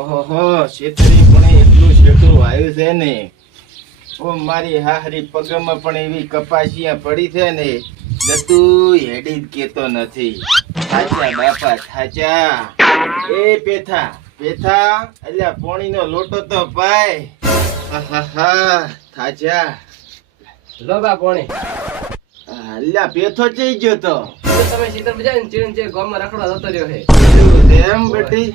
ઓહો શેતરી પણ એટલું શેઠું આવ્યું છે ને ઓ મારી હાહરી પગમાં પણ એવી કપાસિયા પડી છે ને જતું હેડી જ કેતો નથી. થાચા બાપા થાચા. એ પેથા પેથા અલ્યા પોણીનો લોટો તો પાય. આહાહા થાચા લો બા પોણી. અલ્યા પેથો જઈ ગયો તો તમે સીતર બજાય ને ચીણ ચીણ ગામમાં રખડવા જતો રહ્યો છે. એવું છે એમ બેટી?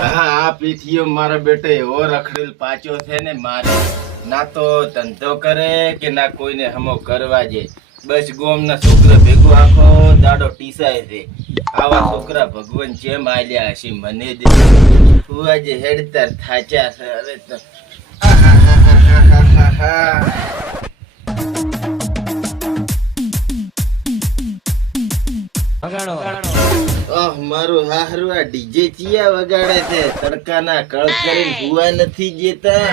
હા આ પીથિયો મારા બેટે એવો રખડેલ પાછો છે ને મારે ના તો ધંધો કરે કે ના કોઈને હમો કરવા જે. બસ ગોમના છોકરા ભેગું આખો દાડો ટીસાય છે. આવા છોકરા ભગવાન જેમ આલ્યા હશે મને દે. ફુવા જે હેડતા થાચા છે. અરે તો આહાહાહાહાહા. ઓહ મારું હાહરું આ ડીજે ચિયા વગાડે છે. તડકાના કળ કરીને હુવા નથી જેતા.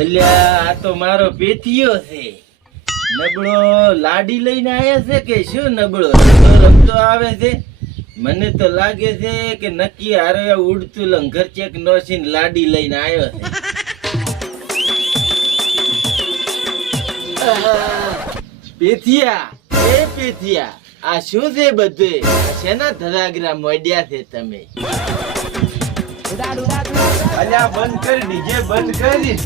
અલ્યા આ તો મારો પેથિયો છે. નબળો લાડી લઈને આયા છે કે શું? નબળો રમતો રમતો આવે છે. મને તો લાગે છે કે નક્કી હારે ઉડતું લંગર ચેક નોસીન લાડી લઈને આવ્યો છે. પેથિયા એ પેથિયા આ શું છે બધે? શેના ધરાગરા મોડ્યા છે તમે? અલ્યા બંધ કરી ડીજે બંધ કરી.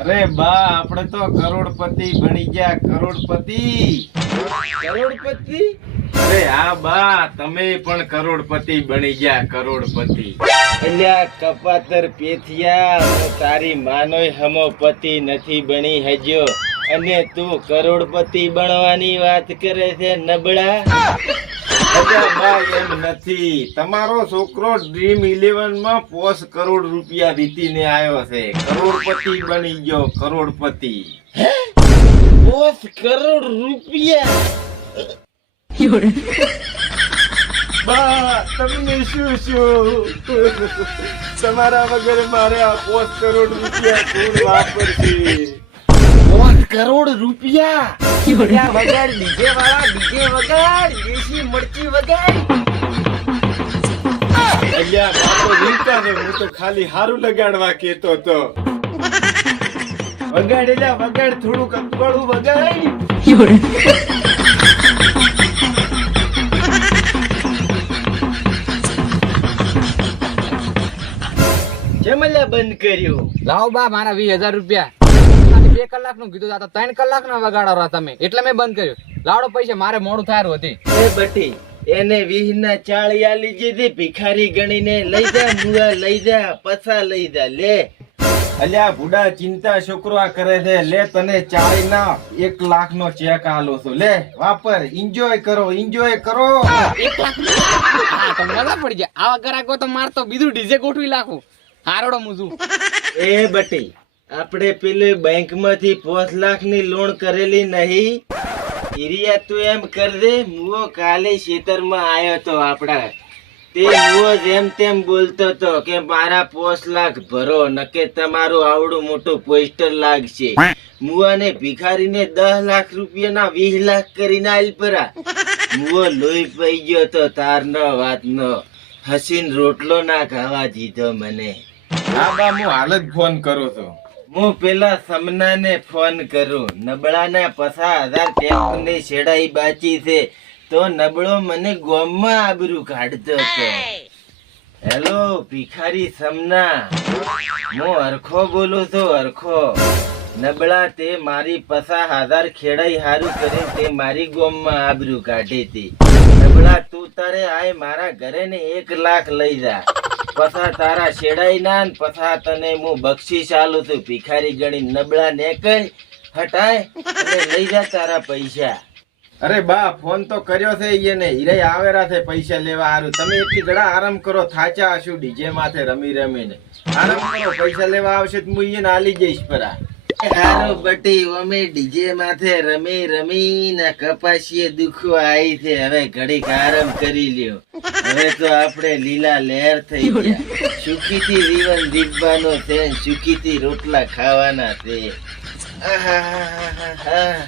અરે બા આપણે તો કરોડપતિ બની ગયા. કરોડપતિ કરોડપતિ. અરે હા બા તમે પણ કરોડપતિ બની ગયા. કરોડપતિ. અલ્યા કપાતર પેથિયા હું તારી માનોય હમો પતિ નથી બની હજ્યો અને તું કરોડપતિ બનવાની વાત કરે છે નબળા. અલ્યા બા એમ નથી. તમારો છોકરો ડ્રીમ 11 માં 5 કરોડ રૂપિયા જીતીને આવ્યો છે. કરોડપતિ બની ગયો. કરોડપતિ. 5 કરોડ રૂપિયા. બા તમને શું શું તમારા વગર મારે આ 5 કરોડ રૂપિયા કોણ વાપરશે? 5 કરોડ રૂપિયા વગાડ ડીજે વાળા ડીજે વગાડ દેશી મરચી વગાડ. અલ્યા બાપો જીવતા ને હું તો ખાલી હારું લગાડવા કેતો તો. વગાડ એલા વગાડ થોડું કંપળું વગાડ. જમલા બંધ કર્યું. લાવો બા મારા 20,000 રૂપિયા. 2 કલાક નું કીધું આ તો 3 કલાક નો વગાડો તમે એટલે મેં બંધ કર્યું. લાવડો પૈસા મારે મોડું થારું હતી. એ બટી એને 20 ના 40 આલી દીધી. ભિખારી ગણીને લઈ જા મુઆ લઈ જા પછા લઈ જા લે. અલ્યા ભુડા ચિંતા છોકરો આ કરે છે. લે તને 40 ના 1 લાખ નો ચેક આલો છું. લે વાપર. એન્જોય કરો એન્જોય કરો. 1 લાખ હા તો મજા પડી જાય. આવા ગરાકો તો માર તો બીજું ડીજે ગોઠવી નાખું. હારોડો મુજુ. એ બટી આપણે પેલે બેંક માંથી 5 લાખ ની લોન કરેલી નહીં? ઈરિયા તું એમ કર દે. મુઓ કાલે ખેતરમાં આયો તો આપડા. તે મુઓ જેમ તેમ બોલતો તો કે મારા 5 લાખ ભરો નકે તમારું આવડું મોટું પોસ્ટર લાગશે. મુઆને ભિખારીને 10 લાખ રૂપિયાના 20 લાખ કરીને આલ પરા. મુઓ લોહી પઈ ગયો તો તારનો વાતનો. હસીન રોટલો ના ખાવા દીધો મને. હા બા હું હાલ જ ફોન કરું છું. હું પેલા સમનાને ફોન કરું. નબળાના 50,000 ટેમ્પોની છેડાઈ બાચી છે તો નબળો મને ગોમમાં આબરૂ કાઢતો હતો. હેલો ભિખારી સમના હું હરખો બોલું છું. હરખો નબળા તે મારી 50,000 ખેડાઈ હારું કરી તે મારી ગોમમાં આબરૂ કાઢી હતી. નબળા તું તારે આય મારા ઘરે ને 1 લાખ લઈ જા. પછા તારા શેડાઈ ના પછા તને હું બક્ષીસ આલું છું. ભિખારી ગણી નબળા ને કઈ હટાય અને લઈ જા તારા પૈસા. અરે બા ફોન તો કર્યો છે એને હીરે આવેરા છે પૈસા લેવા હારું. તમે એટલી ઘડા આરામ કરો. થાચા હશું ડીજે માથે રમી રમીને. આરામ કરો. પૈસા લેવા આવશે તો હું એને આલી જઈશ પરા. હારો બટી અમે ડીજે માથે રમી રમી ને કપાસીએ દુખો આવી છે. હવે ઘડીક આરામ કરી લ્યો. હવે તો આપણે લીલા લહેર થઈ ગયા. સુખીથી જીવન જીવવાનો છે. સુખીથી રોટલા ખાવાના છે. આહાહાહાહા.